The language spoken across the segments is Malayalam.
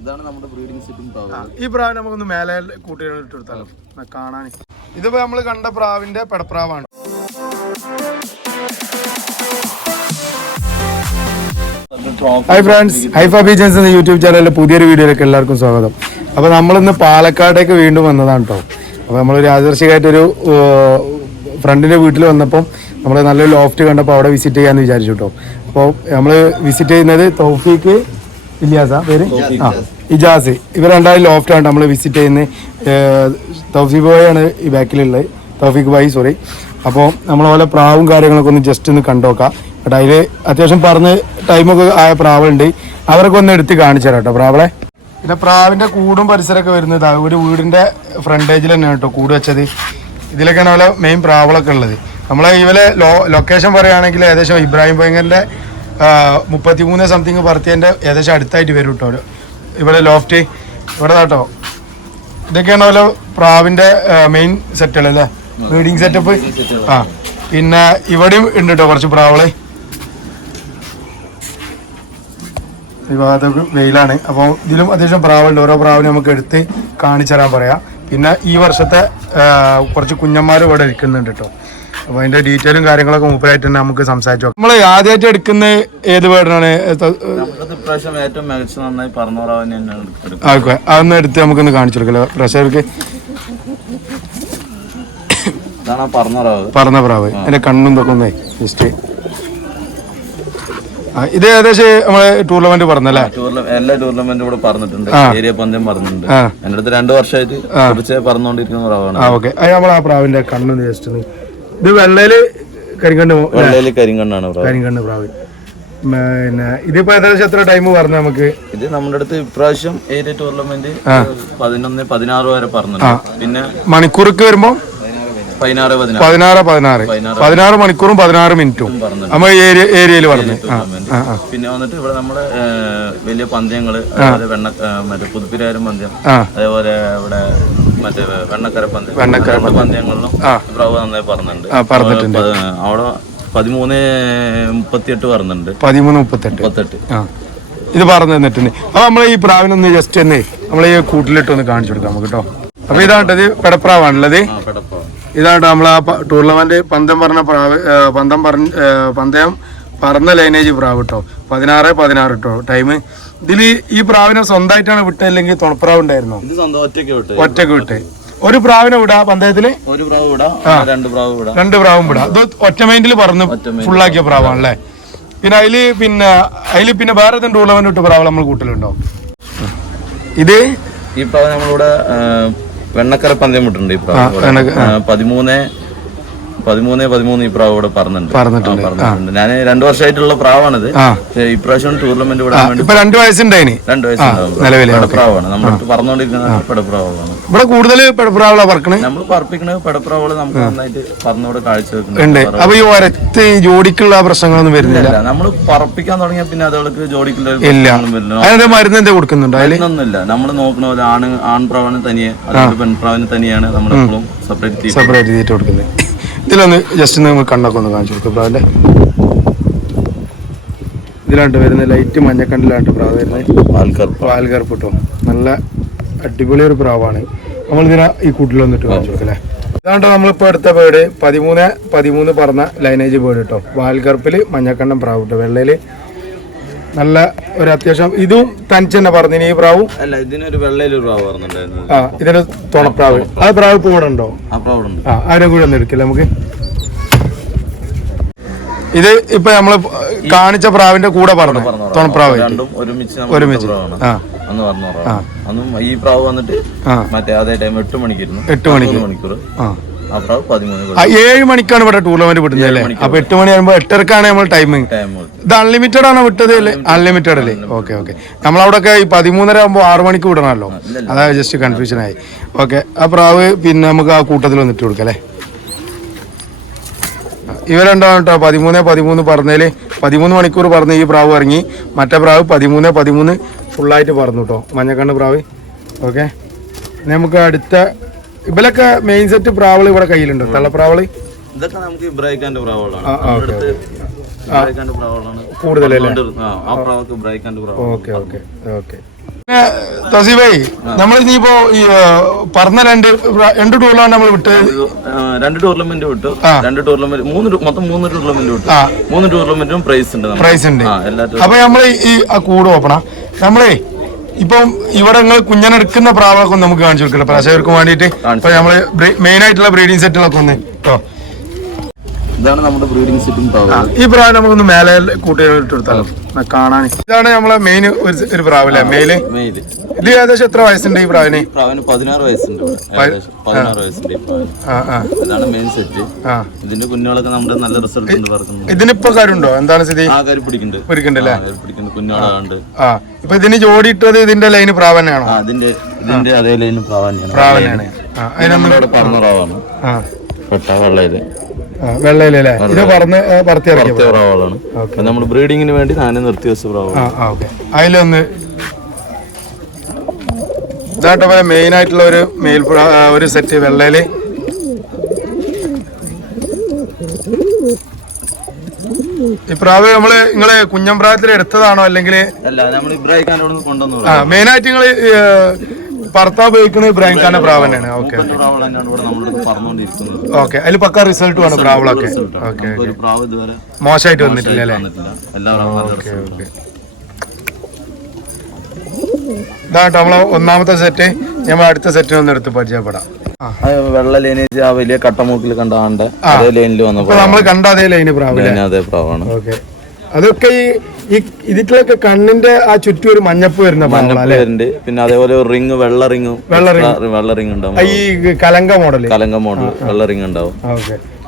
ഇതാണ് നമ്മുടെ ബ്രീഡിംഗ് സെറ്റിംഗ് പ്രാവ്. ഈ പ്രാവ് നമുക്കൊന്ന് മേലെ കൂട്ടിയിട്ട് കൊടുത്താലോ കാണാൻ. ഇതിപ്പോ നമ്മൾ കണ്ട പ്രാവിന്റെ പെടപ്രാവാണ്. ഹായ് ഫ്രണ്ട്സ്, ഹൈഫ ബീജൻസ് എന്ന യൂട്യൂബ് ചാനലിലെ പുതിയൊരു വീഡിയോയിലേക്ക് എല്ലാവർക്കും സ്വാഗതം. അപ്പോൾ നമ്മളിന്ന് പാലക്കാടേക്ക് വീണ്ടും വന്നതാണ് കേട്ടോ. അപ്പോൾ നമ്മളൊരു ആദർശികമായിട്ടൊരു ഫ്രണ്ടിൻ്റെ വീട്ടിൽ വന്നപ്പം നമ്മൾ നല്ലൊരു ലോഫ്റ്റ് കണ്ടപ്പോൾ അവിടെ വിസിറ്റ് ചെയ്യാമെന്ന് വിചാരിച്ചു കേട്ടോ. അപ്പോൾ നമ്മൾ വിസിറ്റ് ചെയ്യുന്നത് തൗഫീഖ് ഇല്യാസാ പേര്, ഇജാസ്, ഇവർ രണ്ടാളും ലോഫ്റ്റാണ് നമ്മൾ വിസിറ്റ് ചെയ്യുന്നത്. തൗഫീഖ് ബോയാണ് ഈ ബാക്കിലുള്ളത്, തൗഫീഖ് ഭായി സോറി. അപ്പോൾ നമ്മളോലെ പ്രാവും കാര്യങ്ങളൊക്കെ ഒന്ന് ജസ്റ്റ് ഒന്ന് കണ്ടുനോക്കാം. ബട്ട് അതിൽ അത്യാവശ്യം പറഞ്ഞ് ടൈമൊക്കെ ആയ പ്രാവുണ്ട്, അവരൊക്കെ ഒന്ന് എടുത്ത് കാണിച്ചു തരാം കേട്ടോ പ്രാവളെ. പിന്നെ പ്രാവിൻ്റെ കൂടും പരിസരമൊക്കെ വരുന്നത് ഒരു വീടിൻ്റെ ഫ്രണ്ടേജിൽ തന്നെയാണ് കേട്ടോ കൂട് വെച്ചത്. ഇതിലൊക്കെയാണ് പോലെ മെയിൻ പ്രാവളൊക്കെ ഉള്ളത്. നമ്മളെ ഇവരെ ലൊക്കേഷൻ പറയുകയാണെങ്കിൽ ഏകദേശം ഇബ്രാഹിം ഭയങ്കരൻ്റെ 33 സംതിങ് പറത്തിയതിൻ്റെ ഏകദേശം അടുത്തായിട്ട് വരും കേട്ടോ ഇവിടെ ലോഫ്റ്റ്. ഇവിടെ കേട്ടോ ഇതൊക്കെയാണ് പോലെ പ്രാവിൻ്റെ മെയിൻ സെറ്റുകൾ അല്ലേ, ബ്രീഡിങ് സെറ്റപ്പ്. പിന്നെ ഇവിടെയും ഉണ്ട് കേട്ടോ കുറച്ച് പ്രാവള്. ഈ ഭാഗത്തൊക്കെ വെയിലാണ്, അപ്പോൾ ഇതിലും അത്യാവശ്യം പ്രാവുണ്ട്. ഓരോ പ്രാവിനെ നമുക്ക് എടുത്ത് കാണിച്ചു തരാൻ പറയാം. പിന്നെ ഈ വർഷത്തെ കുറച്ച് കുഞ്ഞന്മാർ ഇവിടെ ഇരിക്കുന്നുണ്ട് കേട്ടോ. അപ്പോൾ അതിൻ്റെ ഡീറ്റെയിലും കാര്യങ്ങളൊക്കെ മൂപ്പരായിട്ട് തന്നെ നമുക്ക് സംസാരിച്ചു. നമ്മൾ ആദ്യമായിട്ട് എടുക്കുന്ന ഏത് വേർഡാണ്? അതൊന്ന് എടുത്ത് നമുക്കൊന്ന് കാണിച്ചു കൊടുക്കല്ലോ പ്രഷർക്ക്. പറന്ന പ്രാവ്, അതിന്റെ കണ്ണും ഇതൊക്കെ ഒന്നേ ജസ്റ്റ്. ഇത് ഏകദേശം നമ്മള് ടൂർണമെന്റ് പറഞ്ഞല്ലേ? എല്ലാ ടൂർണമെന്റും ഇവിടെ പറഞ്ഞിട്ടുണ്ട്, ഏരിയ പന്തയം പറഞ്ഞിട്ടുണ്ട്. എന്റെ അടുത്ത് 2 വർഷമായിട്ട് പറന്നുകൊണ്ടിരിക്കുന്ന പ്രാവാണ്. ഓക്കെ, അത് നമ്മൾ ആ പ്രാവിന്റെ കണ്ണ് ജസ്റ്റ്. ഇത് വെള്ളയില് കരിങ്കണ്ണ്, കരിങ്കണ്ണാണ് കരിങ്കണ്ണ് പ്രാവ്. പിന്നെ ഇതിപ്പോ ഏകദേശം എത്ര ടൈം പറഞ്ഞു നമുക്ക്? ഇത് നമ്മുടെ അടുത്ത് ഇപ്രാവശ്യം ഏരിയ ടൂർണമെന്റ് 11, 16 വരെ പറഞ്ഞിട്ടുണ്ട്. പിന്നെ മണിക്കൂർക്ക് വരുമ്പോ 16 മണിക്കൂറും 16 മിനിറ്റും നമ്മൾ ഏരിയയിൽ പറഞ്ഞു. പിന്നെ വന്നിട്ട് ഇവിടെ നമ്മുടെ വലിയ പന്തയങ്ങള്, മറ്റേ പുതുപ്പിരാരും പന്തയം, അതേപോലെ ഇവിടെ മറ്റേ വെണ്ണക്കര പന്തയങ്ങളിലും പ്രാവ് നന്നായി പറഞ്ഞിട്ടുണ്ട്. അവിടെ 13:38 പറഞ്ഞിട്ടുണ്ട്. 13:38 ഇത് പറഞ്ഞു തന്നിട്ടുണ്ട്. അപ്പൊ നമ്മൾ ഈ പ്രാവിനൊന്ന് ജസ്റ്റ് തന്നെ നമ്മൾ ഈ കൂട്ടിലിട്ട് ഒന്ന് കാണിച്ചു കൊടുക്കാം നമുക്ക് കേട്ടോ. അപ്പൊ ഇതാണ്ടത് പെടപ്രാവാണുള്ളത്. ഇതാണ് നമ്മൾ ആ ടൂർണമെന്റ് പന്തയം പറഞ്ഞ പ്രാവ്, പന്തയം പറഞ്ഞ ലൈനേജ് പ്രാവ് കേട്ടോ. 16 കേട്ടോ ടൈം. ഇതിൽ ഈ പ്രാവിനെ സ്വന്തമായിട്ടാണ് വിട്ടത്, അല്ലെങ്കിൽ തുണപ്രാവ് ഉണ്ടായിരുന്നോ? ഒറ്റക്ക് വിട്ട്. ഒരു പ്രാവിനെ വിടാ പന്തയത്തില്, 2 പ്രാവും വിടാം. ഇത് ഒറ്റ മൈൻഡിൽ പറന്ന് ഫുള്ളാക്കിയ പ്രാവാണല്ലേ. പിന്നെ അതില് പിന്നെ വേറെ ഏതെങ്കിലും ടൂർണമെന്റ് വിട്ട് പ്രാവ് നമ്മൾ കൂട്ടലുണ്ടോ? ഇത് ഈ പ്രാവ് നമ്മളിവിടെ വെണ്ണക്കര പന്തയം വിട്ടിട്ടുണ്ട്. ഈ പ്രാവ് 13 ഈ പ്രാവ് ഇവിടെ പറഞ്ഞിട്ടുണ്ട്. ഞാൻ 2 വർഷമായിട്ടുള്ള പ്രാവാണിത്. ഇപ്രാവശ്യം ടൂർണമെന്റ് വിടാൻ വേണ്ടി 2 വയസ്സുണ്ടായിന്. 2 വയസ്സുണ്ടാവും. പ്രാവാണ് നമ്മൾ പറഞ്ഞുകൊണ്ടിരിക്കുന്ന പെടപ്രാവാണ്. ഇവിടെ കൂടുതൽ പെടപ്രാവളാ പറക്കണേ. നമ്മൾ പറപ്പിക്കണ പെടപ്രാവള് നമുക്ക് നന്നായിട്ട് പറഞ്ഞവിടെ കാഴ്ച വെക്കുന്നുണ്ട്. അപ്പൊ ഈ ഒരത്ത് ജോഡിക്കുള്ള പ്രശ്നങ്ങളൊന്നും വരുന്നില്ല. നമ്മൾ പറപ്പിക്കാൻ തുടങ്ങിയ പിന്നെ അതുകൾക്ക് ജോഡിക്കുള്ള മരുന്ന് എന്താ കൊടുക്കുന്നുണ്ടോ? അതിനൊന്നുമില്ല. നമ്മൾ നോക്കണ പോലെ ആൺപ്രാവിന് തനിയെ, പെൺപ്രാവിന് തനിയാണ് നമ്മൾ എപ്പോഴും സെപ്പറേറ്റ് ചെയ്തിട്ട് കൊടുക്കുന്നത്. ഇതിലൊന്ന് ജസ്റ്റ് നമ്മൾ കണ്ണൊക്കെ ഒന്ന് കാണിച്ചു കൊടുക്കും പ്രാവിന്റെ. ഇതിലാണ്ട് വരുന്നത് ലൈറ്റ് മഞ്ഞക്കണ്ണിലാണ്ട് പ്രാവ് വരുന്നത്. പാൽകറുപ്പ് കേട്ടോ, നല്ല അടിപൊളി ഒരു പ്രാവാണ്. നമ്മളിതിനെ ഈ കൂട്ടിൽ വന്നിട്ട് കാണിച്ചു കൊടുക്കല്ലേ. ഇതാണ്ട് നമ്മളിപ്പോ എടുത്ത ബേർഡ് 13 പറഞ്ഞ ലൈനേജ് ബേർഡ് കേട്ടോ. വാൽകറുപ്പില് മഞ്ഞക്കണ്ണം പ്രാവ് കേട്ടോ. വെള്ളയില് നല്ല ഒരു അത്യാവശ്യം. ഇതും തനിച്ച് തന്നെ പറഞ്ഞു ഈ പ്രാവും. ഇതിനൊരു വെള്ളയിലൊരു പ്രാവ് പറഞ്ഞിട്ടുണ്ടായിരുന്നു. ഇതിന് തുണപ്രാവ്. ആ പ്രാവ് ഇപ്പൊ ഇവിടെ ഉണ്ടോ? അതിനെ കൂടെ ഒന്ന് എടുക്കില്ല നമുക്ക്. ഇത് ഇപ്പൊ നമ്മള് കാണിച്ച പ്രാവിന്റെ കൂടെ പറഞ്ഞു തുണപ്രാവ് ഒരുമിച്ച്. ഈ പ്രാവ് വന്നിട്ട് മറ്റേ അതേ ടൈം 8 മണിക്കൂർ. 7 മണിക്കാണ് ഇവിടെ ടൂർണമെന്റ് വിടുന്നത് അല്ലേ? അപ്പൊ 8 മണിയാകുമ്പോ 8:30 നമ്മൾ ടൈമിങ്. ഇത് അൺലിമിറ്റഡ് ആണോ വിട്ടത്? അൺലിമിറ്റഡ് അല്ലേ? ഓക്കെ. നമ്മളവിടെയൊക്കെ ഈ 13:30 ആകുമ്പോ 6 മണിക്ക് വിടണമല്ലോ, അതായത് ജസ്റ്റ് കൺഫ്യൂഷൻ ആയി. ഓക്കെ, ആ പ്രാവ് പിന്നെ നമുക്ക് ആ കൂട്ടത്തിൽ വന്നിട്ട് കൊടുക്കാം അല്ലേ. ഇവരുണ്ടാവും കേട്ടോ. 13 പറഞ്ഞതിൽ 13 മണിക്കൂർ പറഞ്ഞ് ഈ പ്രാവ് ഇറങ്ങി. മറ്റേ പ്രാവ് 13 ഫുള്ളായിട്ട് പറഞ്ഞു കേട്ടോ, മഞ്ഞക്കണ്ണ് പ്രാവ്. ഓക്കെ, നമുക്ക് അടുത്ത ഇവലൊക്കെ മെയിൻ സെറ്റ് പ്രാവള് ഇവിടെ കയ്യിലുണ്ടോ? തള്ളപ്രാവള് ഇതൊക്കെ നമുക്ക് ഇബ്രാഹിഖാന്റെ പ്രാവളാണ് കൂടുതലല്ലേ? ആ പ്രാവക്ക് ഇബ്രാഹിഖാന്റെ പ്രാവ്. ഓക്കെ. തസീബായി നമ്മളിപ്പോ ഈ പറഞ്ഞ രണ്ട് ടൂർണമെന്റ് നമ്മൾ വിട്ട് 2 ടൂർണമെന്റ് വിട്ടു 2 ടൂർണമെന്റ് മൊത്തം 3 ടൂർണമെന്റ് വിട്ടു 3 ടൂർണമെന്റും പ്രൈസ് ഉണ്ട് അപ്പൊ നമ്മള് ഈ കൂട് ഓപ്പണ നമ്മളേ ഇപ്പം ഇവിടെ നിങ്ങൾ കുഞ്ഞനെടുക്കുന്ന പ്രാവൊക്കെ ഒന്ന് നമുക്ക് കാണിച്ചു കൊടുക്കണം പ്രേക്ഷകർക്ക് വേണ്ടിട്ട് അപ്പൊ നമ്മള് മെയിൻ ആയിട്ടുള്ള ബ്രീഡിംഗ് സെറ്റുകളൊക്കെ ഒന്ന് കേട്ടോ ഇതാണ് നമ്മുടെ ബ്രീഡിംഗ് സെറ്റിംഗ് പ്രാവ് ഈ പ്രാവ് നമുക്കൊന്ന് മേലെ കൂട്ടിയിട്ട് കൊടുത്താലോ കാണാൻ ഇതാണ് നമ്മളെ മെയിൻ ഒരു പ്രാവ് അല്ലേ മെയില് ഇത് ഏകദേശം എത്ര വയസ്സുണ്ട് ഈ പ്രാവിന് 16 വയസ്സുണ്ട് 16 വയസ്സുണ്ട് ഇതാണ് മെയിൻ സെറ്റ് ഇതിന്റെ കുഞ്ഞുങ്ങളൊക്കെ നമ്മുടെ നല്ല റിസൾട്ട് ഉണ്ട് പറക്കുന്നത് ഇതിനിപ്പോ കാര്യമുണ്ടോ എന്താണ് സ്ഥിതി കാര്യം പിടിക്കുന്നുണ്ട് കുഞ്ഞുങ്ങളുണ്ട് ഇപ്പൊ ഇതിന് ജോഡിയിട്ടത് ഇതിന്റെ ലൈന് പ്രാവ് തന്നെയാണോ ഇതിന്റെ അതേ ലൈന് പ്രാവ് തന്നെയാണ് അതിനൊന്നും പറഞ്ഞ പ്രാവാണ് പെട്ട വെള്ളയില് വെള്ളയിലല്ലേ ഇത് പറഞ്ഞ് പ്രാവാളാണ് നമ്മൾ ബ്രീഡിങ്ങിന് വേണ്ടി ഞാനും നിർത്തി വെച്ച പ്രാവാണ് അതിലൊന്ന് ഇതാട്ടോ മെയിൻ ആയിട്ടുള്ള ഒരു സെറ്റ് വെള്ളയില് ഈ പ്രാവ് നിങ്ങള് കുഞ്ഞംപ്രായത്തിൽ എടുത്തതാണോ അല്ലെങ്കിൽ മെയിൻ ആയിട്ട് നിങ്ങള് പറത്താൻ ഉപയോഗിക്കുന്നത് ഇബ്രാഹിം ഖാന്റെ പ്രാവ് തന്നെയാണ് ഓക്കെ അതിൽ പക്ക റിസൾട്ട് വേണം പ്രാവളൊക്കെ മോശമായിട്ട് വന്നിട്ടില്ല അല്ലേ ഇതാട്ടോ നമ്മളെ ഒന്നാമത്തെ സെറ്റ് നമ്മൾ അടുത്ത സെറ്റിന് ഒന്ന് എടുത്ത് പരിചയപ്പെടാം വെള്ള ലൈനേജ് ആ വലിയ കട്ടമൂക്കിൽ കണ്ടാണ്ട് അതേ ലൈനിൽ വന്നപ്പോ നമ്മൾ കണ്ട അതേ ലൈന് അതേ പ്രാവാണ് അതൊക്കെ ഈ ഇതിലൊക്കെ കണ്ണിന്റെ ആ ചുറ്റും ഒരു മഞ്ഞപ്പ് വരുന്ന മഞ്ഞപ്പുണ്ട് പിന്നെ അതേപോലെ റിങ് വെള്ള റിങ് ഉണ്ടാവും ഈ കലങ്ക മോഡൽ വെള്ള റിങ് ഉണ്ടാവും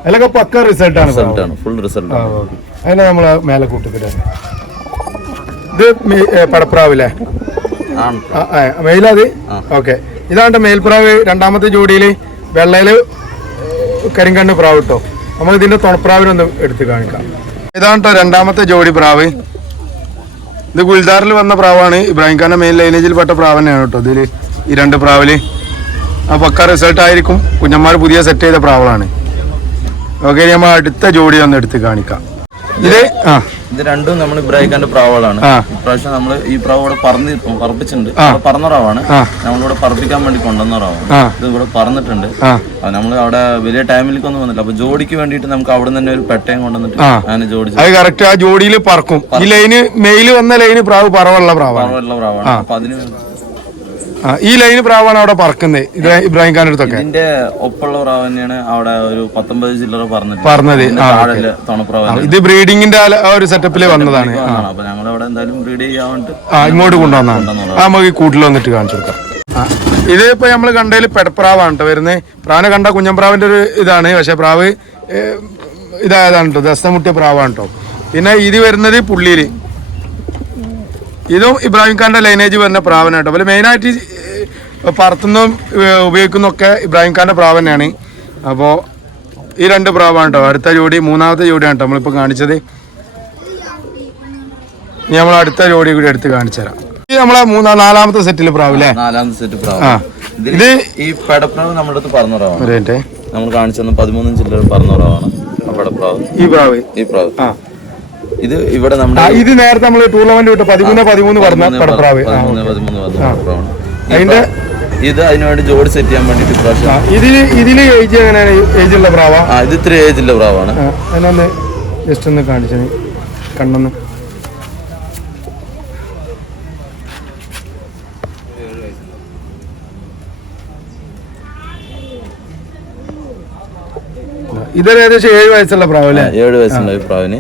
അതിലൊക്കെ പക്ക റിസൾട്ടാണ് ഫുൾ റിസൾട്ട് അതിനെ നമ്മള് മേലെ കൂട്ടത്തില് ഇത് പടപ്രാവില്ലേ മെയിലത് ഓക്കെ ഇതാണ്ട് മേൽപ്രാവ് രണ്ടാമത്തെ ജോഡിയില് വെള്ളയില് കരിങ്കണ്ണ് പ്രാവ് കേട്ടോ നമ്മൾ ഇതിന്റെ തുണപ്രാവിനൊന്ന് എടുത്ത് കാണിക്കാം ഇതാണ് രണ്ടാമത്തെ ജോഡി പ്രാവ് ഇത് ഗുൽദാറിൽ വന്ന പ്രാവാണ് ഇബ്രാഹിം ഖാന്റെ മെയിൻ ലൈനേജിൽ പെട്ട പ്രാവ് തന്നെയാണ് കേട്ടോ ഇതില് ഈ രണ്ട് പ്രാവില് ആ പക്ക റിസൾട്ട് ആയിരിക്കും കുഞ്ഞന്മാർ പുതിയ സെറ്റ് ചെയ്ത പ്രാവുകളാണ് ഓക്കെ നമ്മൾ അടുത്ത ജോഡി ഒന്ന് എടുത്ത് കാണിക്കാം ഇത് രണ്ടും നമ്മൾ ഇബ്രാഹിം ഖാന്റെ പ്രാവുകളാണ് ഇപ്രാവശ്യം നമ്മൾ ഈ പ്രാവ് പറപ്പിച്ചിട്ടുണ്ട് പറന്ന പ്രാവാണ് നമ്മളിവിടെ പറപ്പിക്കാൻ വേണ്ടി കൊണ്ടുവന്ന പ്രാവാണ് ഇത് ഇവിടെ പറന്നിട്ടുണ്ട് നമ്മൾ അവിടെ വലിയ ടൈമിലേക്കൊന്നും വന്നില്ല അപ്പൊ ജോഡിക്ക് വേണ്ടിട്ട് നമുക്ക് അവിടെ തന്നെ ഒരു പെട്ടയും കൊണ്ടുവന്നിട്ട് അങ്ങനെ ജോഡി കറക്റ്റ് ആ ജോഡിയിൽ പറക്കും ഈ ലൈന് മെയില് വന്ന ലൈന് പ്രാവ് പറവുള്ള പ്രാവാണ് അപ്പൊ അതിന് ഈ ലൈന് പ്രാവാണ് അവിടെ പറക്കുന്നത് ഇബ്രാഹിം ഖാന്റെ അടുത്തൊക്കെ ഇതിന്റെ ഒപ്പുള്ള പ്രാവ് തന്നെയാണ് അവിടെ ഒരു 19 ചില്ലറ പറഞ്ഞത് ഇത് ബ്രീഡിങ്ങിന്റെ ഒരു സെറ്റപ്പില് വന്നതാണ് അപ്പൊ ഞങ്ങൾ അവിടെ എന്തായാലും ബ്രീഡ് ചെയ്യാൻ വേണ്ടി ഇങ്ങോട്ട് കൊണ്ടുവന്നാണ് നമുക്ക് ഈ കൂട്ടിൽ വന്നിട്ട് കാണിച്ചു കൊടുക്കാം ഇത് ഇപ്പൊ നമ്മള് കണ്ടതിൽ പെടപ്രാവാണ് കേട്ടോ വരുന്നത് പ്രാവിനെ കണ്ട കുഞ്ഞംപ്രാവിന്റെ ഒരു ഇതാണ് പക്ഷെ പ്രാവ് ഇതായതാണ് കേട്ടോ ദസ്തമുട്ടിയ പ്രാവാണ് കേട്ടോ പിന്നെ ഇത് വരുന്നത് പുള്ളിയില് ഇതും ഇബ്രാഹിം ഖാന്റെ ലൈനേജ് വരുന്ന പ്രാവനാട്ടോ അതുപോലെ മെയിനായിട്ട് പറത്തുന്നതും ഉപയോഗിക്കുന്നതൊക്കെ ഇബ്രാഹിം ഖാന്റെ പ്രാവ് തന്നെയാണ് അപ്പോൾ ഈ രണ്ട് പ്രാവാണ് കേട്ടോ അടുത്ത ജോഡി മൂന്നാമത്തെ ജോഡിയാണ് കേട്ടോ നമ്മളിപ്പോൾ കാണിച്ചത് ഇനി നമ്മൾ അടുത്ത ജോഡി കൂടി എടുത്ത് കാണിച്ചു തരാം ഇത് നമ്മളെ നാലാമത്തെ സെറ്റിൽ പ്രാവ് അല്ലേ നാലാമത്തെ സെറ്റ് പ്രാവ് ഇത് ഈ പെടപ്രാവ് നമ്മുടെ അടുത്ത് പറഞ്ഞ പ്രാവാണ് നമ്മൾ കാണിച്ചു 13 ചില്ലറ പറഞ്ഞ പ്രാവാണ് ഈ പ്രാവ് ഇത് ഇവിടെ ഇത് നേരത്തെ നമ്മൾ ടൂർണമെന്റ് വിട്ട് 13 പറഞ്ഞ പടപ്രാവ് അതിന്റെ ഇത് അതിനുവേണ്ടി ജോഡി സെറ്റ് ചെയ്യാൻ വേണ്ടിട്ട് ഇതില് ഏജ് എങ്ങനെയാണ് ഏജ് ഉള്ള പ്രാവാ ഇത് ഇത്ര ഏജ് ഉള്ള പ്രാവാണ് അതിനൊന്ന് ജസ്റ്റ് ഒന്ന് കാണിച്ചു കണ്ണൊന്ന് ഇതൊരു ഏകദേശം 7 വയസ്സുള്ള പ്രാവ് അല്ലേ 7 വയസ്സുള്ള ഈ പ്രാവിന്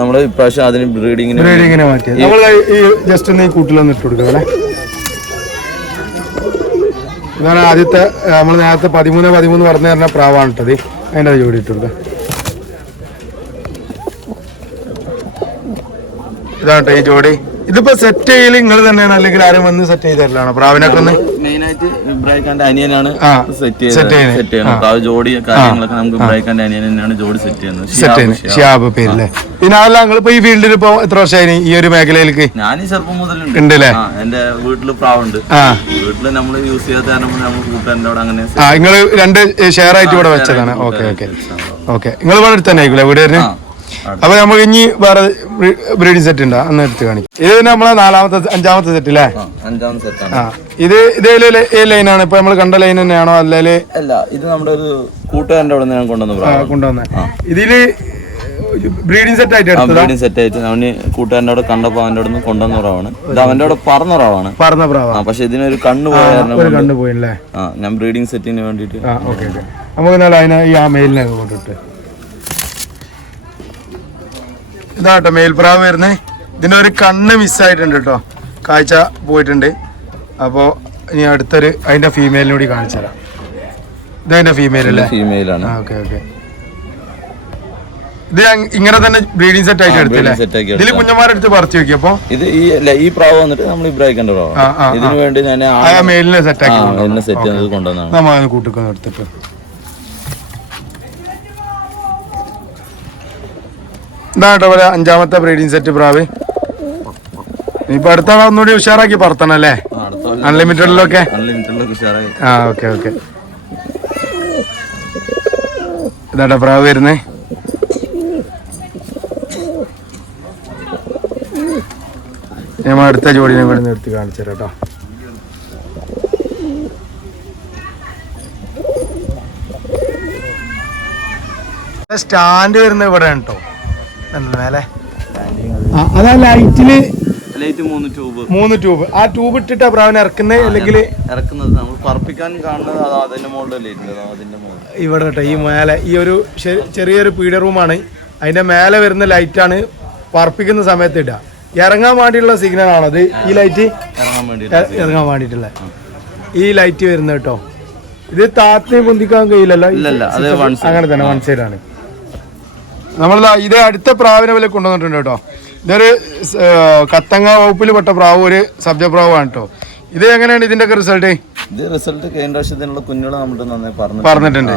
നമ്മള് ഇപ്രാവശ്യം അതിന് ബ്രീഡിങ്ങിനെ മാറ്റി നമ്മൾ ഈ ജസ്റ്റ് ഒന്ന് ഈ കൂട്ടിലൊന്ന് ഇട്ട് കൊടുക്കുക അല്ലേ ഇതാണ് ആദ്യത്തെ നമ്മൾ നേരത്തെ 13 പറഞ്ഞു തരുന്ന പ്രാവാണ് ഇട്ടത് അതിൻ്റെ അത് ജോഡി ഇട്ട് കൊടുക്കുക ഇതാണ് ഈ ജോഡി ഇതിപ്പോ സെറ്റ് ചെയ്യല് നിങ്ങൾ തന്നെയാണ് അല്ലെങ്കിൽ ആരും വന്ന് സെറ്റ് ചെയ്ത് തരലാണോ പ്രാവിനൊക്കെ ഒന്ന് മെയിനായിട്ട് ഇബ്രാഹിം ഖാന്റെ അനിയനാണ് സെറ്റ് ചെയ്യുന്നത് ജോഡി കാര്യങ്ങളൊക്കെ നമുക്ക് ഇബ്രാഹിം ഖാന്റെ അനിയൻ തന്നെയാണ് ജോഡി സെറ്റ് ചെയ്യുന്നത് ഷിയാബ് പേരില്ലേ പിന്നെ അതല്ല നിങ്ങളിപ്പോ ഈ ഫീൽഡിൽ ഇപ്പൊ എത്ര വർഷമായി ഈ ഒരു മേഖലയിലേക്ക് ഞാൻ ഈ ചെറുപ്പം മുതലുണ്ട് എന്റെ വീട്ടില് പ്രാവുണ്ട് വീട്ടില് നമ്മൾ യൂസ് ചെയ്യാത്ത നമ്മൾ കൂട്ടുകാരൻ്റെ അവിടെ അങ്ങനെ നിങ്ങൾ രണ്ട് ഷെയർ ആയിട്ട് ഇവിടെ വെച്ചതാണ് ഓക്കെ നിങ്ങൾ ഇവിടെ അടുത്ത് തന്നെ ആയിക്കൂലെ വീട് അപ്പൊ നമുക്ക് ഇനി വേറെ ബ്രീഡിംഗ് സെറ്റ് ഉണ്ടോ അന്ന് എടുത്ത് കാണിക്കും. ഇത് നമ്മളെ അഞ്ചാമത്തെ സെറ്റ് അല്ലേ? 5ാമത്തെ സെറ്റാണ്. ഇത് ലൈനാണ് ഇപ്പൊ നമ്മൾ കണ്ട ലൈൻ തന്നെയാണോ അല്ലെ? അല്ല, ഇത് നമ്മുടെ ഒരു കൂട്ടുകാരന്റെ അവിടെ ഞാൻ കൊണ്ടുവന്ന ഇതില് ബ്രീഡിംഗ് സെറ്റ് ആയിട്ട് ബ്രീഡിംഗ് സെറ്റ് ആയിട്ട് അവന് കൂട്ടുകാരന്റെ അവിടെ കണ്ടപ്പോ അവന്റെ അവിടെ നിന്ന് കൊണ്ടുവന്ന പ്രാവാണ്. ഇത് അവന്റെ അവിടെ പറന്ന പ്രാവാണ്. പക്ഷെ ഇതിനൊരു കണ്ണ് പോയല്ലേ? ഞാൻ ബ്രീഡിംഗ് സെറ്റിന് വേണ്ടിട്ട് നമുക്ക് ഈ മെയിലിനെ കൊണ്ടിട്ട് ഇതാട്ടോ മെയിൽപ്രാവ് വരുന്നേ. ഇതിന്റെ ഒരു കണ്ണ് മിസ്സായിട്ടുണ്ട് കേട്ടോ, കാഴ്ച പോയിട്ടുണ്ട്. അപ്പോ ഇനി അടുത്തൊരു അതിന്റെ ഫീമെയിലിനെ കൂടി കാണിച്ചു തരാം. ഇതതിന്റെ ഫീമെയിൽ അല്ലേ? ഫീമെയിലാണ്. Okay okay. ഇത് ഇങ്ങനെ തന്നെ ബ്രീഡിംഗ് സെറ്റ് ആയിട്ട് എടുത്തില്ലേ? ഇതില് കുഞ്ഞന്മാരെടുത്ത് പറിച്ചു വെക്കി. അപ്പൊ ഇത് ഈ പ്രാവ് വന്നിട്ട് നമ്മൾ ഇബ്രാഹിക്കന്റെ പ്രാവാണ്. ഇതിനു വേണ്ടി ഞാൻ മെയിലിനെ സെറ്റ് ആക്കി സെറ്റ് ചെയ്ത് കൊണ്ടുവന്നാണ്. നമ്മൾ കൂട്ടിക്കൊന്ന് എടുത്തിട്ട് ഇതാട്ടോ പോലെ 5ാമത്തെ ബ്രീഡിംഗ് സെറ്റ് പ്രാവ്. ഇപ്പൊ അടുത്ത ഒന്നുകൂടി ഉഷാറാക്കി പറത്തണം അല്ലേ? അൺലിമിറ്റഡിലൊക്കെ. Okay okay. ഇതാട്ടോ പ്രാവ് വരുന്നേ. നമ്മൾ അടുത്ത ജോഡിനെ കൂടി നിർത്തി കാണിച്ചു തരാം കേട്ടോ. സ്റ്റാൻഡ് വരുന്നത് ഇവിടെ കേട്ടോ, മേലെ. അതാ ലൈറ്റില് 3 ട്യൂബ്. ആ ട്യൂബ് ഇട്ടിട്ടാ പ്രാവിനെ ഇറക്കുന്നത് അല്ലെങ്കിൽ ഇറക്കുന്നത്? നമ്മൾ പറപ്പിക്കാൻ കാണുന്നത് അതിന്റെ മുകളിലല്ലേ? ഇവിടെ കേട്ടോ ഈ മേലെ ഈ ഒരു ചെറിയൊരു പീഡിയ റൂമാണ്. അതിന്റെ മേലെ വരുന്ന ലൈറ്റാണ് പറപ്പിക്കുന്ന സമയത്ത് ഇടുക. ഇറങ്ങാൻ വേണ്ടിയുള്ള സിഗ്നൽ ആണത് ഈ ലൈറ്റ്. ഇറങ്ങാൻ വേണ്ടിയിട്ടുള്ള ഈ ലൈറ്റ് വരുന്നത് കേട്ടോ. ഇത് താത്തി പൊന്തിക്കാൻ കഴിയില്ലല്ലോ. അങ്ങനെ തന്നെ വൺ സൈഡ് ആണ്. നമ്മൾ ഇത് അടുത്ത പ്രാവിനെ പോലെ കൊണ്ടുവന്നിട്ടുണ്ട് കേട്ടോ. ഇതൊരു കത്തങ്ങ വകുപ്പിൽ പെട്ട പ്രാവ്, ഒരു സബ്ജ പ്രാവാണ് കേട്ടോ. ഇത് എങ്ങനെയാണ് ഇതിന്റെ ഒക്കെ റിസൾട്ട്? ഇത് റിസൾട്ട് കഴിഞ്ഞ പ്രാവശ്യത്തിനുള്ള കുഞ്ഞുങ്ങൾ നമ്മൾ നന്നായി പറഞ്ഞിട്ടുണ്ട്.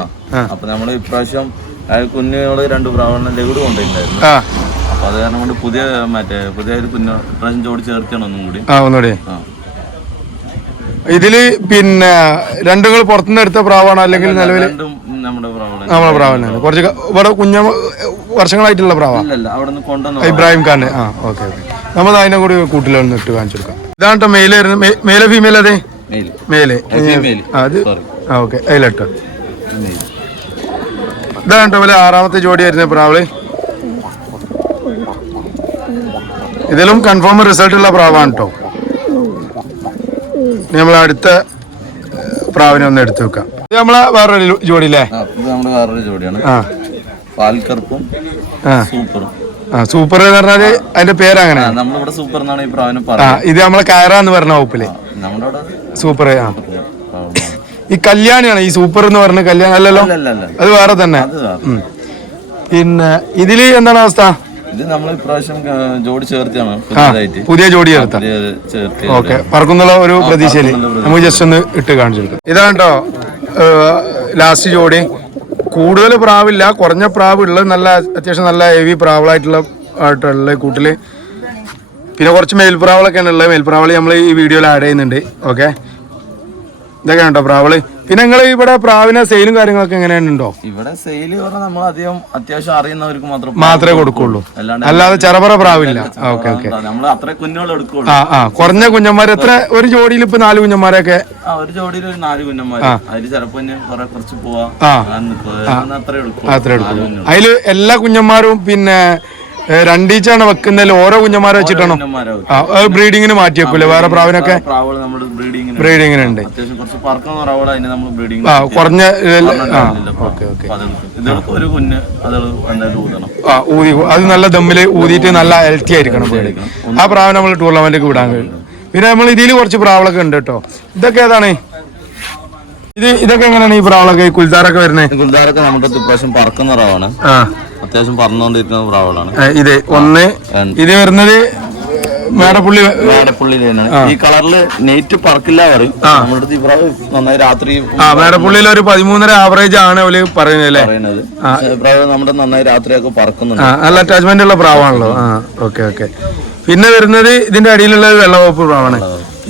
അപ്പൊ നമ്മൾ ഇപ്രാവശ്യം കുഞ്ഞുങ്ങള് 2 പ്രാവണം ലഘുട് കൊണ്ടുണ്ടായിരുന്നു. അപ്പൊ അത് കാരണം കൊണ്ട് പുതിയ ഒരു കുഞ്ഞു ഇപ്രാവശ്യം ജോഡി ചേർക്കണം ഒന്നുകൂടി. ഇതില് പിന്നെ രണ്ടുങ്ങൾ പുറത്തുനിന്ന് എടുത്ത പ്രാവാണോ അല്ലെങ്കിൽ നിലവിൽ നമ്മുടെ പ്രാവനാണ്? കുറച്ച് ഇവിടെ വർഷങ്ങളായിട്ടുള്ള പ്രാവാണ് ഇബ്രാഹിം ഖാന്റെ. Okay okay. നമ്മൾ അതിനെ കൂടി കൂട്ടിലൊന്ന് ഇട്ട് കാണിച്ചു കൊടുക്കാം. ഇതാണ് കേട്ടോ മെയില് വരുന്നത്. മെയിലെ ഫീമെയിൽ? അതെ മെയില്. അത് ഓക്കെ അതിലിട്ടോ. ഇതാണ് കേട്ടോ പോലെ 6ാമത്തെ ജോഡി വരുന്ന പ്രാവള്. ഇതിലും കൺഫേം റിസൾട്ട് ഉള്ള പ്രാവാണ് കേട്ടോ. നമ്മൾ അടുത്ത പ്രാവിനെ ഒന്ന് എടുത്തു വെക്കാം. ഇത് നമ്മളെ വേറൊരു ജോഡി അല്ലേ? വേറൊരു ജോഡിയാണ്. പാൽക്കറുപ്പും സൂപ്പറും. സൂപ്പർ എന്ന് പറഞ്ഞാല് അതിന്റെ പേര് അങ്ങനെ നമ്മളിവിടെ സൂപ്പർ എന്നാണ് ഈ പ്രാവിനെ പറയുന്നത്. ഇത് നമ്മളെ കയറ എന്ന് പറഞ്ഞ വകുപ്പില് സൂപ്പർ. ഈ കല്യാണിയാണ് ഈ സൂപ്പർ എന്ന് പറഞ്ഞ കല്യാണം അല്ലല്ലോ? അത് വേറെ തന്നെ. പിന്നെ ഇതില് എന്താണ് അവസ്ഥ? ഇത് നമ്മൾ ഇപ്രാവശ്യം ജോഡി ചേർത്തിയാണ്, പുതിയ ജോഡി ചേർത്ത. ഓക്കെ, പറക്കുന്നുള്ള ഒരു പ്രതീക്ഷയില് നമുക്ക് ജസ്റ്റ് ഒന്ന് ഇട്ട് കാണിച്ചു കൊടുക്കാം. ഇതാണ് കേട്ടോ ലാസ്റ്റ് ജോഡി. കൂടുതൽ പ്രാവില്ല, കുറഞ്ഞ പ്രാവ് ഉള്ളത് നല്ല അത്യാവശ്യം നല്ല ഹെവി പ്രാവുകളായിട്ടുള്ള കൂട്ടില്. പിന്നെ കുറച്ച് മേൽപ്രാവുകളൊക്കെയാണ് ഉള്ളത്. മേൽപ്രാവുകൾ നമ്മൾ ഈ വീഡിയോയിൽ ആഡ് ചെയ്യുന്നുണ്ട്. ഓക്കെ, ഇതൊക്കെയാണ് കേട്ടോ പ്രാവുകള്. പിന്നെ നിങ്ങൾ ഇവിടെ പ്രാവിനെ സെയിലും കാര്യങ്ങളൊക്കെ എങ്ങനെയുണ്ടോ? ഇവിടെ സെയിൽ നമ്മൾ അധികം അത്യാവശ്യം അറിയുന്നവർക്ക് മാത്രമേ കൊടുക്കുള്ളൂ, അല്ലാതെ ചെറപറ പ്രാവില്ല. Okay okay. കുറഞ്ഞ കുഞ്ഞന്മാർ എത്ര ഒരു ജോഡിയിൽ ഇപ്പൊ 4 കുഞ്ഞന്മാരൊക്കെ? ഒരു ജോഡിയിൽ 4 കുഞ്ഞന്മാർ. അതിൽ ചിലപ്പോ കുറച്ച് പോവാ അത്രേ എടുക്കുള്ളൂ. അതില് എല്ലാ കുഞ്ഞന്മാരും പിന്നെ 2 ഈച്ചാണ് വെക്കുന്നതിൽ ഓരോ കുഞ്ഞന്മാരെ വെച്ചിട്ടാണോ? ബ്രീഡിങ്ങിന് മാറ്റി വെക്കൂലേ വേറെ പ്രാവിനൊക്കെ? ബ്രീഡിങ്ങിനുണ്ട്. കുറഞ്ഞ ഊതി അത് നല്ല ദമ്മില് ഊതിയിട്ട് നല്ല ഹെൽത്തി ആയിരിക്കണം. ആ പ്രാവിനെ നമ്മൾ ടൂർണമെന്റിലേക്ക് വിടാൻ കഴിയും. പിന്നെ നമ്മൾ ഇതിൽ കുറച്ച് പ്രാവുകളൊക്കെ ഉണ്ട് കേട്ടോ. ഇതൊക്കെ ഏതാണ്? ഇതൊക്കെ എങ്ങനെയാണ് ഈ പ്രാവുകളൊക്കെ? കുൽദാറൊക്കെ വരുന്നത്? കുൽദാറൊക്കെ നമ്മുടെ ഇപ്രാവശ്യം പറക്കുന്ന പ്രാവാണ്. അത്യാവശ്യം പറന്നുകൊണ്ടിരിക്കുന്ന പ്രാവുകളാണ്. ഇത് ഒന്ന്. ഇത് വരുന്നത് മേടപ്പുള്ളി ഈ കളറില് നെറ്റ് പറക്കില്ല പറയും. നമ്മുടെ ഈ പ്രാവ് നന്നായി രാത്രി മേടപ്പുള്ളിയിൽ ഒരു 13.5 ആവറേജ് ആണ് അവര് പറയുന്നത്. പ്രാവ് നമ്മുടെ നന്നായി രാത്രിയൊക്കെ പറക്കുന്നുണ്ട്. നല്ല അറ്റാച്ച്മെന്റ് ഉള്ള പ്രാവാണല്ലോ. Okay okay. പിന്നെ വരുന്നത് ഇതിന്റെ അടിയിലുള്ള വെള്ളവകുപ്പ് പ്രാവാണ്.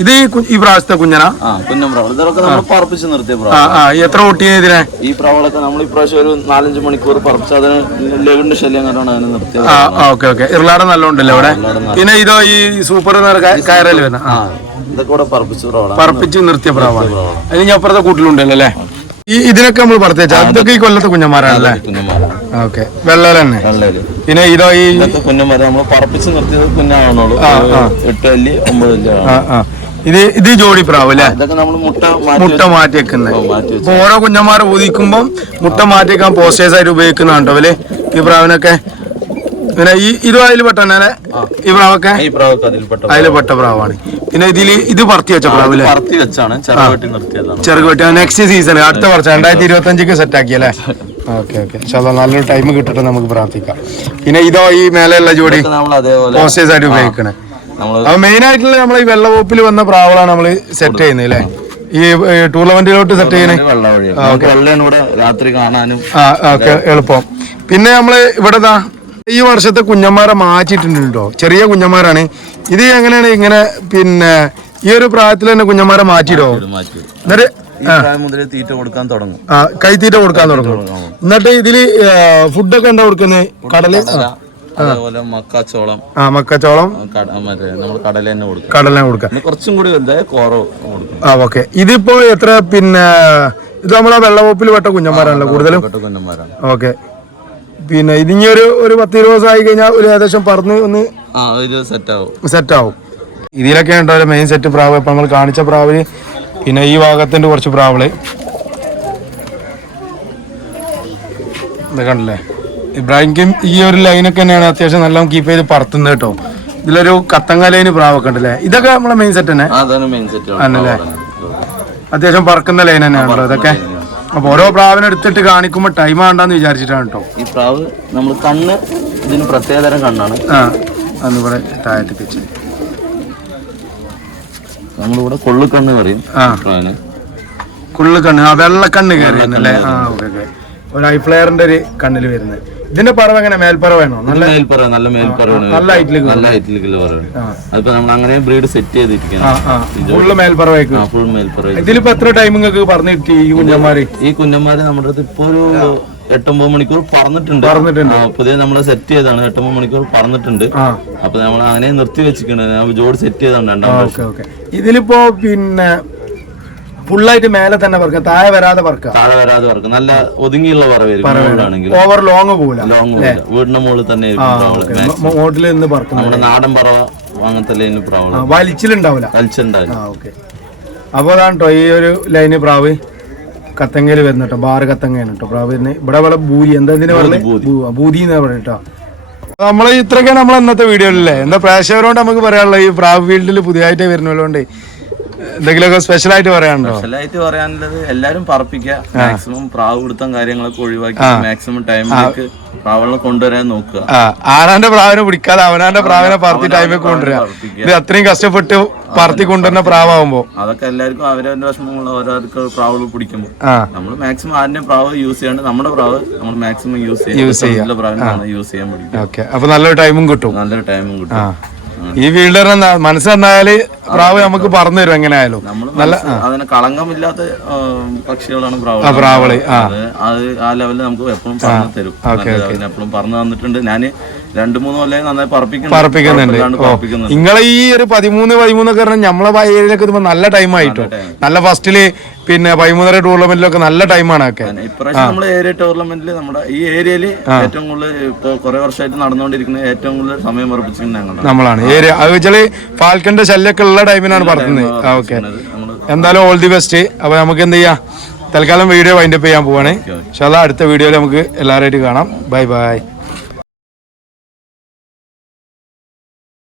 ഇത് ഈ പ്രാവശ്യത്തെ കുഞ്ഞനാ? കുഞ്ഞൻ പ്രാവൾ. ഇതൊക്കെ നമ്മൾ പറപ്പിച്ച് നിർത്തിയ പ്രാവൾ. എത്ര ഓട്ടിയ ഇതിനെ? ഈ പ്രാവളൊക്കെ നമ്മൾ ഇപ്രാവശ്യം ഒരു 4-5 മണിക്കൂർ പറപ്പിച്ച് അതിന് ലഘുവിന്റെ ശല്യം കണ്ടാണ് അതിന് നിർത്തിയത്. Okay okay. ഇർലാടം നല്ലോണ്ടല്ലോ ഇവിടെ. പിന്നെ ഇതോ ഈ സൂപ്പർ കയറല് വരുന്ന ഇതൊക്കെ കൂടെ പറപ്പിച്ച് നിർത്തിയ പ്രാവാണ്. അതിന് ഞാൻ അപ്പുറത്തെ കൂട്ടിലുണ്ടല്ലോ അല്ലേ? ഇതിനൊക്കെ നമ്മൾ പറത്തേച്ച അതൊക്കെ ഈ കൊല്ലത്തെ കുഞ്ഞന്മാരാണല്ലേ? ഓക്കെ. വെള്ളേല തന്നെ. പിന്നെ ഇതോ ഈ കുഞ്ഞന്മാരെ നമ്മൾ പറപ്പിച്ച് നിർത്തിയത് കുഞ്ഞാണോളൂ. 8 അല്ലി 9 അല്ലി. ഇത് ജോഡി പ്രാവ് അല്ലേ? ഇതൊക്കെ നമ്മൾ മുട്ട മാറ്റി വെക്കുന്നത്. അപ്പൊ ഓരോ കുഞ്ഞന്മാരെ ഊതിക്കുമ്പം മുട്ട മാറ്റി വെക്കാൻ പോസ്റ്റേഴ്സ് ആയിട്ട് ഉപയോഗിക്കുന്നുണ്ടോ അവല് ഈ പ്രാവിനൊക്കെ? പിന്നെ ഇതും അതിൽ പെട്ടല്ലേ ഈ പ്രാവൊക്കെ? അതിൽ പെട്ട പ്രാവാണ്. പിന്നെ ഇത് പറത്തി വെച്ച പ്രാവില്ലേ? ചെറുക് വെട്ടി. നെക്സ്റ്റ് സീസൺ അടുത്ത വർഷം 2025 സെറ്റ് ആക്കിയല്ലേ? Okay okay. നല്ലൊരു ടൈം കിട്ടട്ടെ നമുക്ക് പ്രാർത്ഥിക്കാം. പിന്നെ ഇതോ ഈ മേലെയുള്ള ജോഡി പോസ്റ്റേഴ്സ് ആയിട്ട് ഉപയോഗിക്കണേ. അപ്പൊ മെയിൻ ആയിട്ടുള്ള നമ്മൾ ഈ വെള്ളവോപ്പിൽ വന്ന പ്രാവുകളാണ് നമ്മൾ സെറ്റ് ചെയ്യുന്നത് അല്ലേ? ഈ ടൂർണമെന്റിലോട്ട് സെറ്റ് ചെയ്യണേ രാത്രി കാണാനും എളുപ്പം. പിന്നെ നമ്മള് ഇവിടെ ഈ വർഷത്തെ കുഞ്ഞന്മാരെ മാറ്റിയിട്ടുണ്ട് കേട്ടോ. ചെറിയ കുഞ്ഞന്മാരാണ്. ഇത് എങ്ങനെയാണ് ഇങ്ങനെ പിന്നെ ഈ ഒരു പ്രായത്തിൽ തന്നെ കുഞ്ഞന്മാരെ മാറ്റിയിടോ? എന്നിട്ട് തീറ്റ കൊടുക്കാൻ തുടങ്ങും. കൈത്തീറ്റ കൊടുക്കാൻ തുടങ്ങും. എന്നിട്ട് ഇതില് ഫുഡൊക്കെ എന്താ കൊടുക്കുന്നത്? കടല്, അതേപോലെ മക്കാച്ചോളം, മക്കാച്ചോളം നമ്മൾ കടല തന്നെ കൊടുക്കാം. കുറച്ചും കൂടി ഓക്കെ. ഇതിപ്പോ എത്ര പിന്നെ ഇത് നമ്മളെ വെള്ളവോപ്പിൽ പെട്ട കുഞ്ഞന്മാരാണല്ലോ കൂടുതലും? ഓക്കെ. പിന്നെ ഇതിനി ഒരു 10-20 ദിവസം ആയി കഴിഞ്ഞാൽ ഒരു ഏകദേശം പറന്ന് ഒന്ന് സെറ്റ് ആവും. ഇതിലൊക്കെ ഉണ്ടോ മെയിൻ സെറ്റ് പ്രാവ് ഇപ്പൊ നമ്മൾ കാണിച്ച പ്രാവില്. പിന്നെ ഈ ഭാഗത്തിന്റെ കുറച്ച് പ്രാവുകള് കണ്ടില്ലേ? ഇബ്രാഹിംക്കും ഈ ഒരു ലൈനൊക്കെ തന്നെയാണ് അത്യാവശ്യം നല്ല കീപ്പ് ചെയ്ത് പറത്തുന്നത് കേട്ടോ. ഇതിലൊരു കത്തങ്ങ ലൈന് പ്രാവൊക്കെ ഉണ്ടല്ലേ? ഇതൊക്കെ നമ്മളെ മെയിൻ സെറ്റ് തന്നെ ആണല്ലേ? അത്യാവശ്യം പറക്കുന്ന ലൈൻ തന്നെയാണല്ലോ ഇതൊക്കെ. അപ്പൊ ഓരോ പ്രാവിനെ എടുത്തിട്ട് കാണിക്കുമ്പോ ടൈം ആണ്ടാന്ന് വിചാരിച്ചിട്ടാണ് കേട്ടോ. ഈ പ്രാവ് നമ്മൾ കണ്ണ് ഇതിന് പ്രത്യേകതരം കണ്ണാണ്. അന്നിവിടെ താഴത്തേക്ക് വെച്ച് നമ്മളിവിടെ കൊള്ളുകണ്ണ് പറയും. കൊള്ളുകണ്ണ്, വെള്ളക്കണ്ണ് കയറിയെന്നല്ലേ? Okay okay. ഒരു ഐഫ്ലെയറിന്റെ ഒരു കണ്ണില് വരുന്നത്. ഇതിന്റെ പറവ് എങ്ങനെ? മേൽപ്പറവാണോ? നല്ല മേൽപ്പറവാണ്. നല്ല ഹൈറ്റിലേക്ക് അതിപ്പോ നമ്മൾ അങ്ങനെ ബ്രീഡ് സെറ്റ് ചെയ്തിരിക്കുകയാണ്. ഫുള്ള് മേൽപ്പറവായിരിക്കും. ഇതിലിപ്പോ എത്ര ടൈം നിങ്ങൾക്ക് പറഞ്ഞു കിട്ടി ഈ കുഞ്ഞന്മാര്? ഈ കുഞ്ഞന്മാര് നമ്മുടെ അടുത്ത് ഇപ്പൊ ഒരു 8-9 മണിക്കൂർ പറന്നിട്ടുണ്ട്. പുതിയ നമ്മള് സെറ്റ് ചെയ്താണ്. 8-9 മണിക്കൂർ പറന്നിട്ടുണ്ട്. അപ്പൊ നമ്മൾ അങ്ങനെ നിർത്തി വെച്ചിട്ടുണ്ട്. ജോഡി സെറ്റ് ചെയ്താണ്. ഇതിലിപ്പോ പിന്നെ ഫുള്ളായിട്ട് മേലെ തന്നെ പറക്കാം, താഴെ വരാതെ പറക്കാം. നല്ല ഒതുങ്ങിയുള്ള പറവാണെങ്കിൽ ഓവർ ലോങ് പോകില്ല. വീടിന്റെ മുകളിൽ തന്നെ മോട്ടിൽ നിന്ന് പറക്കും. നമ്മുടെ നാടൻ പറവ അങ്ങനത്തെ ലൈന് പ്രാവ് വലിച്ചിലുണ്ടാവില്ല. അപ്പൊ അതാണ് കേട്ടോ ഈ ഒരു ലൈന് പ്രാവ് കത്തങ്ങയില് വരുന്ന ബാറ് കത്തങ്ങയാണ് കേട്ടോ പ്രാവ് തന്നെ. ഇവിടെ പോലെ ഭൂരി എന്താ ഭൂതി എന്നാ പറയുക കേട്ടോ. നമ്മൾ ഇത്രയൊക്കെയാണ് നമ്മൾ ഇന്നത്തെ വീഡിയോയിലല്ലേ. എന്താ പ്രേക്ഷകരോട് നമുക്ക് പറയാനുള്ളത്? ഈ പ്രാവ് ഫീൽഡിൽ പുതിയതായിട്ട് വരുന്നതുകൊണ്ട് എന്തെങ്കിലുമൊക്കെ സ്പെഷ്യൽ ആയിട്ട് പറയാനുണ്ടോ? സ്പെഷ്യലായിട്ട് പറയാനുള്ളത് എല്ലാരും പറപ്പിക്കുക. മാക്സിമം പ്രാവ് കൊടുത്ത കാര്യങ്ങളൊക്കെ ഒഴിവാക്കി മാക്സിമം ടൈമിലേക്ക് പ്രാവുകളെ കൊണ്ടുവരാൻ നോക്കുക. ആരാന്റെ പ്രാവിനെ പിടിക്കാതെ അവനാന്റെ പ്രാവിനെ പറത്തി ടൈമിൽ കൊണ്ടുവരിക. ഇത് അത്രയും കഷ്ടപ്പെട്ട് പറത്തി കൊണ്ടുവരുന്ന പ്രാവാകുമ്പോ അതൊക്കെ എല്ലാവർക്കും അവരവരുടെ വിഷമങ്ങൾ ഓരോർക്ക് പ്രാവുകൾ പിടിക്കുമ്പോൾ നമ്മൾ മാക്സിമം ആരുടെ പ്രാവ് യൂസ് ചെയ്യാണ്ട് നമ്മുടെ പ്രാവ് നമ്മൾ മാക്സിമം യൂസ് ചെയ്യാം. പ്രാവിനാണ് യൂസ് ചെയ്യാൻ പഠിക്കുക. അപ്പൊ നല്ലൊരു ടൈമും കിട്ടും. ഈ ഫീൽഡർ മനസ്സെന്നായാല് പ്രാവ് നമുക്ക് പറഞ്ഞു തരും എങ്ങനെയായാലും. നല്ല അതിന് കളങ്കമില്ലാത്ത പക്ഷികളാണ് പ്രാവുകള്. അത് ആ ലെവലിൽ നമുക്ക് എപ്പോഴും പറഞ്ഞു തരും. എപ്പോഴും പറഞ്ഞു തന്നിട്ടുണ്ട്. ഞാൻ 2-3 കൊല്ലം നന്നായി പറപ്പിക്കുന്നുണ്ട്. നിങ്ങളെ ഈ ഒരു 13 ഒക്കെ പറഞ്ഞാൽ നമ്മളെ ഏരിയയിലൊക്കെ നല്ല ടൈം ആയിട്ടോ. നല്ല ഫസ്റ്റില് പിന്നെ 13 ടൂർണമെന്റിലൊക്കെ നല്ല ടൈമാണ്. ഇപ്രാവശ്യം നമ്മുടെ ഏരിയ ടൂർണമെന്റിൽ നമ്മുടെ ഈ ഏരിയയിൽ ഏറ്റവും കൂടുതൽ ഇപ്പൊ കുറെ വർഷമായിട്ട് നടന്നുകൊണ്ടിരിക്കുന്ന ഏറ്റവും കൂടുതൽ സമയം ഉറപ്പിച്ചിട്ടുണ്ട് നമ്മളാണ് ഏരിയ. അത് വെച്ചാല് ഫാൽക്കന്റെ ശല്യമൊക്കെ ഉള്ള ടൈമിനാണ് പറത്തുന്നത്. ഓക്കെ, എന്തായാലും ഓൾ ദി ബെസ്റ്റ്. അപ്പൊ നമുക്ക് എന്ത് ചെയ്യാം, തൽക്കാലം വീഡിയോ വൈൻഡപ്പ് ചെയ്യാൻ പോവാണ്. ഇൻഷാല്ലാ അടുത്ത വീഡിയോയിൽ നമുക്ക് എല്ലാവരായിട്ട് കാണാം. Bye bye.